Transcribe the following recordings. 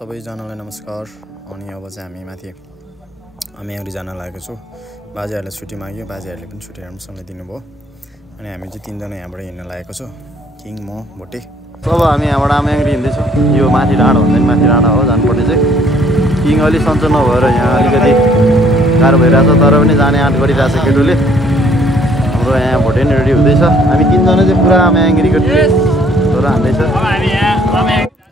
सबैजनालाई नमस्कार। अनि अब चाहिँ हामी माथि अम्याङ्ग्री जान लागेको छु। बाजेहरूले छुट्टी माग्यो, बाजेहरूले पनि छुट्टी राम्रोसँगले दिनुभयो। अनि हामी चाहिँ तीनजना यहाँबाट हिँड्न लागेको छु, किङ, म, भोटे। अब हामी यहाँबाट अम्याङ्ग्री हिँड्दैछौँ। यो माथि डाँडा हुँदैन, माथि डाँडा हो जानुपर्ने चाहिँ। किङ अलि सन्चो नभएर यहाँ अलिकति गाह्रो भइरहेछ, तर पनि जाने आँट गरिरहेछ केटोले। हाम्रो यहाँ भोटे नि रेडी हुँदैछ। हामी तीनजना चाहिँ पुरा अम्याङ्ग्रीको तर हान्दैछ।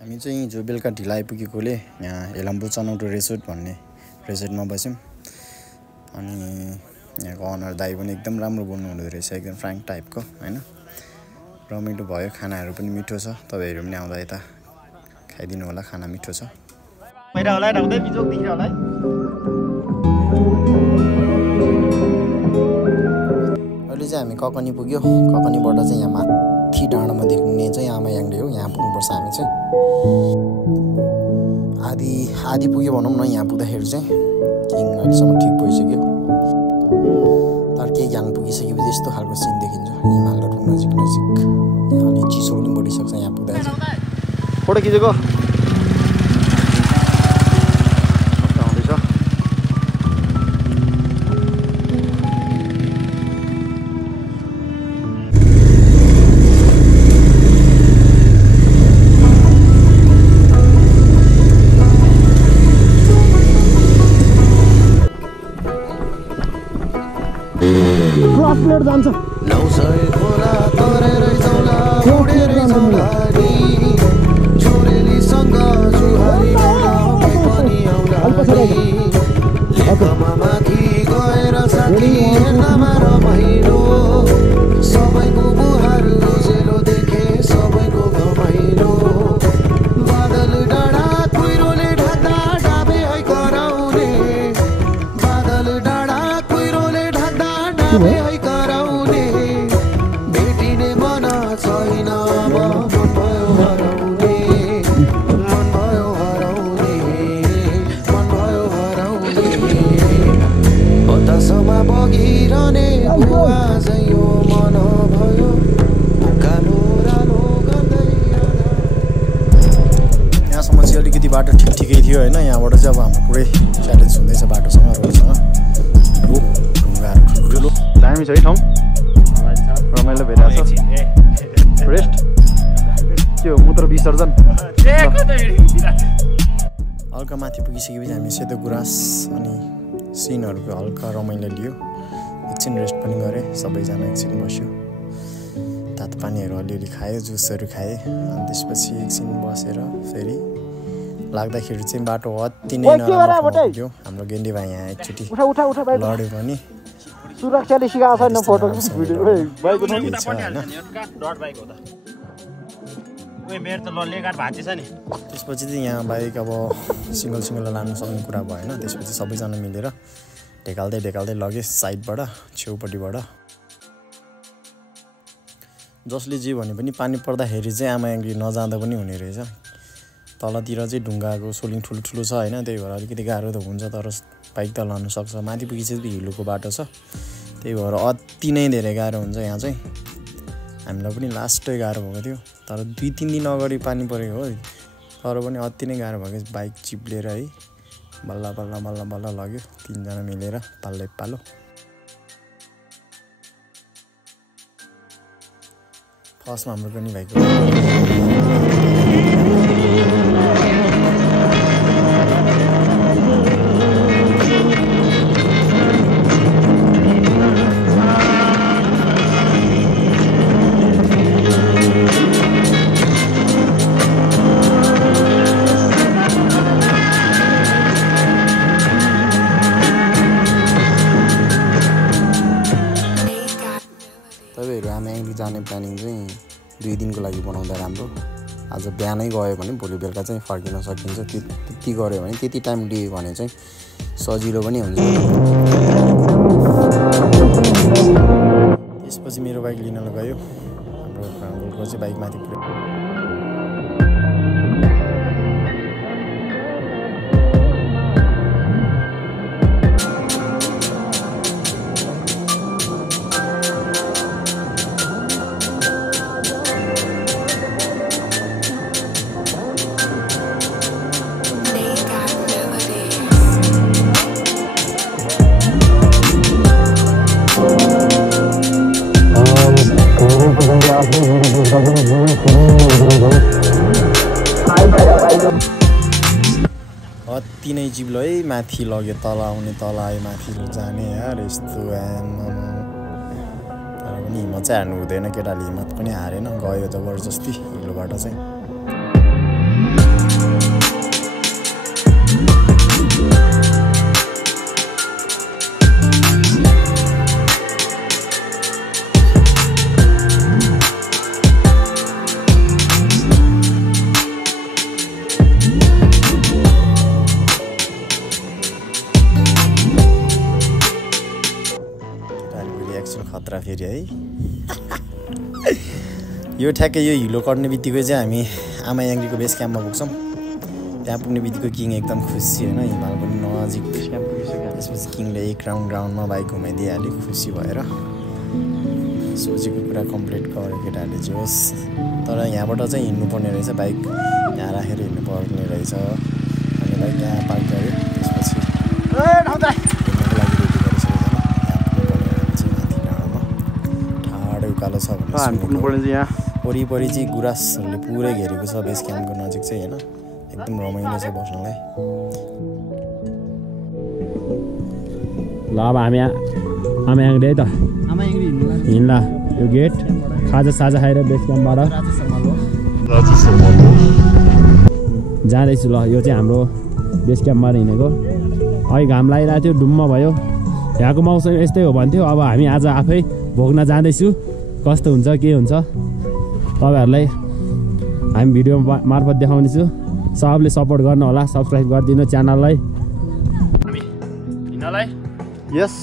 हामी चाहिँ हिजो बेलुका ढिला आइपुगेकोले यहाँ हेलम्बु चनौटो रिसोर्ट भन्ने रिसोर्टमा बस्यौँ। अनि यहाँको अनर दाइ पनि एकदम राम्रो बोल्नुहुँदो रहेछ, एकदम फ्र्याङ्क टाइपको होइन। रमाइलो भयो, खानाहरू पनि मिठो छ। तपाईँहरू पनि आउँदा यता खाइदिनु होला, खाना मिठो छ। अहिले चाहिँ हामी ककनी पुग्यो। ककनीबाट चाहिँ यहाँ माथि डाँडामा देख्ने चाहिँ अम्याङ्ग्री हो, यहाँ पुग्नुपर्छ हामी चाहिँ। आधी पुग्यो भनौँ न। यहाँ पुग्दाखेरि चाहिँ किङ अहिलेसम्म ठिक भइसक्यो। तर केही ज्ञान पुगिसकेपछि यस्तो खालको सिन देखिन्छ, हिमालहरू नजिक नजिक। यहाँ अलि चिसो पनि बढिसक्छ यहाँ पुग्दा चाहिँ। फोटो खिचेको प्लेट जान्छ। यहाँसम्म चाहिँ अलिकति बाटो ठिकै थियो होइन। यहाँबाट चाहिँ अब हाम्रो पुरै च्यालेन्ज हुँदैछ बाटोसँग, रोडसँग। ढुङ्गाहरू ठुल्ठुलो दामी छ है ठाउँ, रमाइलो भइरहेछ। रेस्ट त्यो मूत्र विसर्जन हल्का माथि पुगिसकेपछि हामी सेतो गुराँस अनि सिनहरूको हल्का रमाइलो लियो। एकछिन रेस्ट पनि गरेँ, सबैजना एकछिन बस्यो, तातो पानीहरू अलिअलि खायो, जुसहरू खाएँ। अनि त्यसपछि एकछिन बसेर फेरि लाग्दाखेरि चाहिँ बाटो अति नै नराम्रो पुग्यो। हाम्रो गेन्डी भाइ यहाँ एकचोटि लड्यो पनि सुरक्षाले सिकाएको छैन फोटो भिडियो त्यसपछि चाहिँ यहाँ बाइक अब सिङ्गल लानु सक्ने कुरा भएन। त्यसपछि सबैजना मिलेर ढेकाल्दै लगे साइडबाट, छेउपट्टिबाट। जसले जे भने पनि पानी पर्दाखेरि चाहिँ अम्याङ्ग्री नजाँदा पनि हुने रहेछ। तलतिर चाहिँ ढुङ्गाको सोलिङ ठुलो छ होइन, त्यही भएर अलिकति गाह्रो त हुन्छ, तर बाइक त लानु सक्छ। माथि पुगिसकेपछि हिलोको बाटो छ, त्यही भएर अति नै धेरै गाह्रो हुन्छ यहाँ चाहिँ। हामीलाई पनि लास्टै गाह्रो भएको थियो, तर 2-3 दिन अगाडि पानी परेको हो, तर पनि अति नै गाह्रो भएको। बाइक चिप्लेर है बल्ल लग्यो तीनजना मिलेर पालो। फर्स्टमा हाम्रो पनि भाइको जाने प्लानिङ चाहिँ 2 दिनको लागि बनाउँदा राम्रो। आज बिहानै गयो भने भोलि बेलुका चाहिँ फर्किन सकिन्छ। त्यति गऱ्यो भने, त्यति टाइम लियो भने चाहिँ सजिलो पनि हुन्छ। त्यसपछि मेरो बाइक लिन गयो, हाम्रो फ्रेन्डको चाहिँ बाइक माथि पुऱ्यो। तिनै जिब्लो है माथि लग्यो तल आउने तल आयो माथि जाने यार यस्तो तर पनि हिम्मत चाहिँ हार्नु हुँदैन केटाले हिम्मत पनि हारेन गयो जबरजस्ती हिलोबाट चाहिँ खतरा फेरि है यो ठ्याक्कै यो हिलो कट्ने बित्तिकै चाहिँ हामी आमा याङ्ग्रीको बेस क्याम्पमा पुग्छौँ त्यहाँ पुग्ने बित्तिकै किङ एकदम खुसी होइन हिमाल पनि नजिक त्यसपछि किङले एक राउन्डमा बाइक घुमाइदिइहाल्यो खुसी भएर सोचेको कुरा कम्प्लिट गर्यो केटाहरूले जे होस् तर यहाँबाट चाहिँ हिँड्नुपर्ने रहेछ बाइक यहाँ राखेर हिँड्नुपर्ने रहेछ अनि बाइक यहाँ पार्क गऱ्यो त्यसपछि उकालो छ भने यहाँ वरिपरि चाहिँ गुराँसहरूले पुरै घेरेको छ बेस क्याम्पको नजिक चाहिँ होइन एकदम रमाइलो छ बस्नलाई ल अब हामी आमा याङ्ग्री है त हिँड्ला यो गेट खाजा साजा खाएर बेस क्याम्पबाट जाँदैछु ल यो चाहिँ हाम्रो बेस क्याम्पबाट हिँडेको अहिले घाम लागिरहेको थियो डुम्म भयो यहाँको मौसम यस्तै हो भन्थ्यो अब हामी आज आफै भोग्न जाँदैछु कस्तो हुन्छ के हुन्छ तपाईहरुलाई हामी भिडियो मार्फत देखाउनेछु सबले सपोर्ट गर्नु होला सब्स्क्राइब गरिदिनु च्यानललाई हामी हिँड्नलाई यस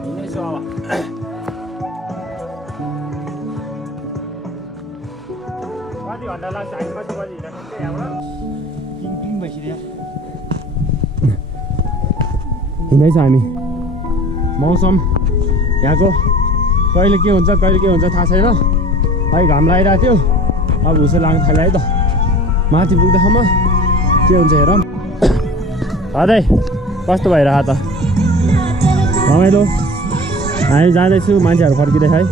हिँड्दैछु अब कति घण्टा लाग्छ हामी कति बजी हिँड्नु चाहिँ यहाँबाट टिङ भइसक्यो हिँड्दैछ हामी मौसम यहाँको कहिले के हुन्छ थाहा छैन अहिले घाम लागिरहेको थियो अब हुसो लाग्न थाल्यो है त माथि पुग्दासम्म के हुन्छ हेरौँ अझै कस्तो भइरहेको त रमाइलो हामी जाँदैछु मान्छेहरू फर्किँदैछ है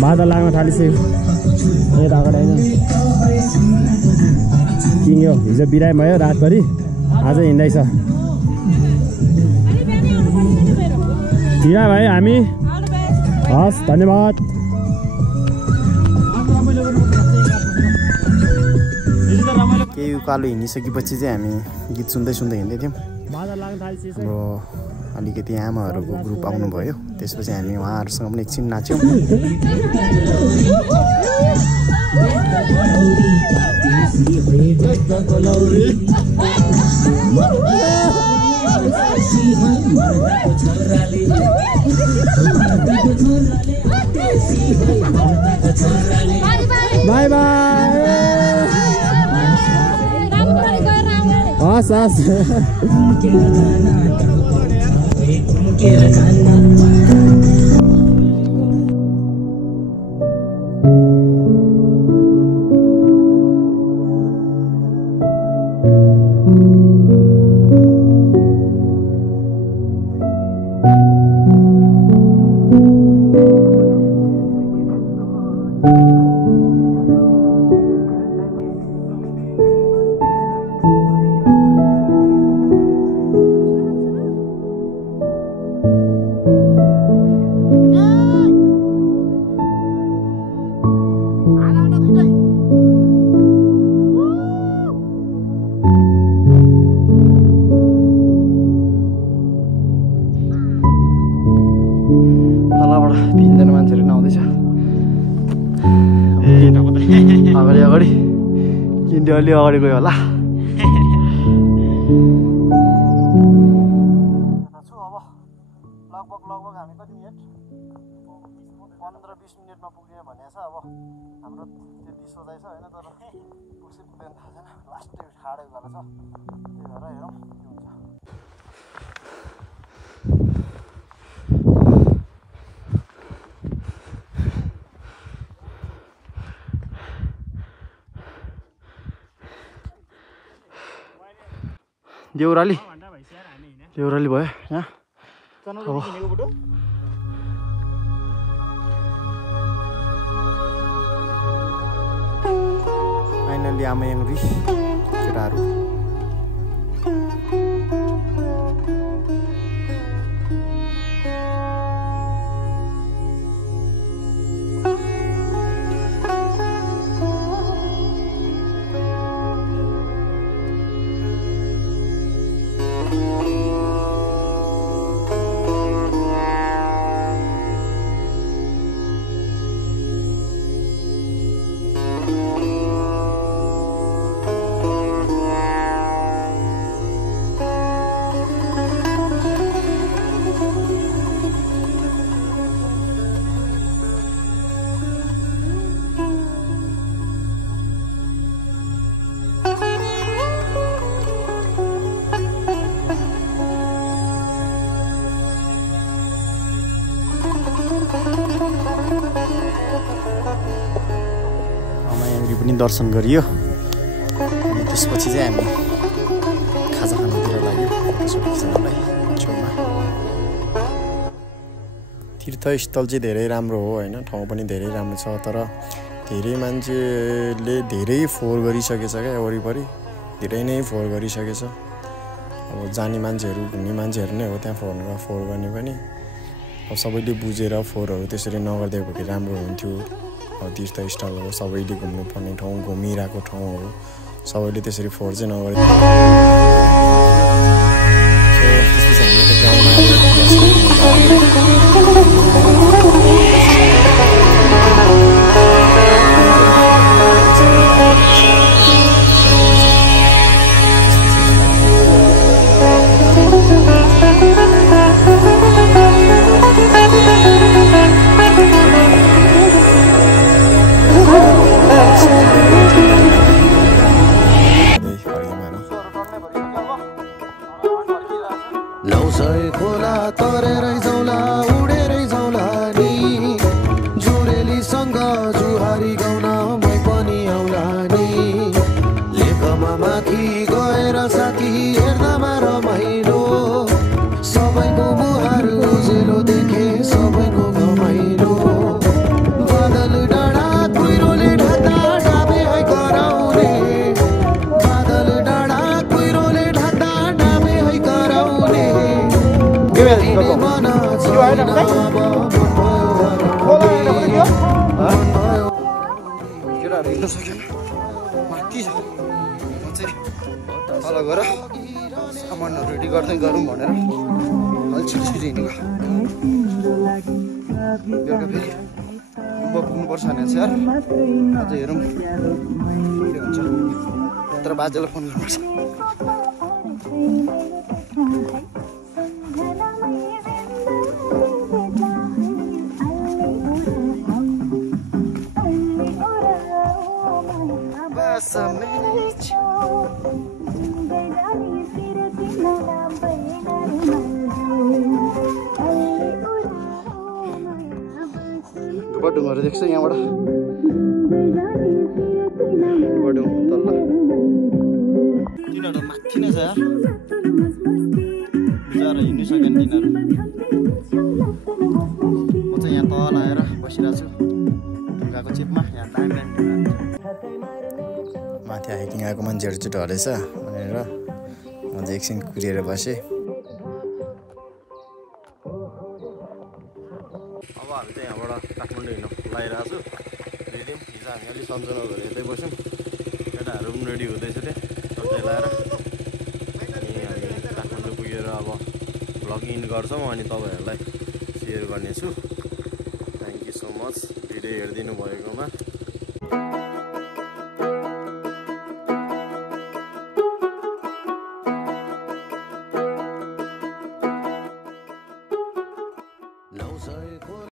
बादल लाग्न थालिसक्यो यता अगाडि होइन किङ्यो हिजो बिरामी भयो रातभरि आज हिँड्दैछ ठीक भाइ हामी हस् धन्यवाद केही उकालो हिँडिसकेपछि चाहिँ हामी गीत सुन्दै हिँड्दै थियौँ हाम्रो अलिकति आमाहरूको ग्रुप आउनुभयो त्यसपछि हामी उहाँहरूसँग पनि एकछिन नाच्यौँ बाई बाई हस् हस् अगाडि किन्ने अलि अगाडि गयो होला लगभग हामी कति मिनट 15-20 मिनटमा पुग्ने भनेको छ अब हाम्रो त्यति सोचाइ छ होइन तर पुग्छ पुग्दैन थाहा छैन लास्ट ठाडै गएको छ त्यही भएर हेरौँ के हुन्छ देउराली भयो यहाँ फाइनली फाइनली आमायाङ्ग्री केटाहरू पनि दर्शन गरियो अनि त्यसपछि चाहिँ हामी खाजा खानातिर लाग्यो फोटोसुट खिच्नलाई छेउमा। तीर्थस्थल चाहिँ धेरै राम्रो हो होइन, ठाउँ पनि धेरै राम्रो छ, तर धेरै मान्छेले धेरै फोहोर गरिसकेछ क्या वरिपरि, धेरै नै फोहोर गरिसकेछ। अब जाने मान्छेहरू घुम्ने मान्छेहरू नै हो त्यहाँ फोहोर गर्ने पनि, अब सबैले बुझेर फोहोरहरू त्यसरी नगरिदिएको भए राम्रो हुन्थ्यो। तीर्थस्थल हो, सबैले घुम्नुपर्ने ठाउँ, घुमिरहेको ठाउँ हो, सबैले त्यसरी फोहोर चाहिँ नगरिदिनु। खोला तरेरै जाउँला उडेरै जाउँला नि, जुरेलीसँग जुहारी गाउन मै पनि आउला नि, लेखमा माथि गएर साथी हेर्दामा रमाइलो, सबैको मुहार उजेलो देखे सबैको घमाइलो, बादल डाँडा कुहिरोले ढाक्दा डाबे है कराउने, बादल डाँडा कुहिरोले ढाक्दा डाबे है कराउने, केटाहरू हिँड्नु सकेन, माथि छ। म चाहिँ तल गएर सामानहरू रेडी गर्दै गरौँ भनेर अलि छिटो हिँडेको। बेलुका फेरि पुग्नुपर्छ भने चाहिँ यार अझ हेरौँ के हुन्छ। तर बाजेलाई फोन गर्नुपर्छ। डुङ्गहरू देख्छ यहाँबाट, तल्ला तिनीहरू माथि नै छ यार, बिचरा हिँड्नु सकेन तिनीहरू। म चाहिँ यहाँ तल आएर बसिरहेको छु ढुङ्गाको चिपमा। यहाँ दामी दामी ढुङ्गा माथि हाइकिङ आएको मान्छेहरू चाहिँ ढलेछ भनेर म चाहिँ एकछिन कुरेर बसेँ। अब हामी चाहिँ यहाँबाट काठमाडौँ हिँड्नु लागिरहेको छु। हिजो हामी अलिक सन्चो नगरेर यतै बस्यौँ, केटाहरू पनि रेडी हुँदैछ त्यहाँ सबै लाएर। अनि हामी काठमाडौँ पुगेर अब भ्लग इन गर्छौँ अनि तपाईँहरूलाई सेयर गर्नेछु। Thank you so much video हेरिदिनु भएकोमा।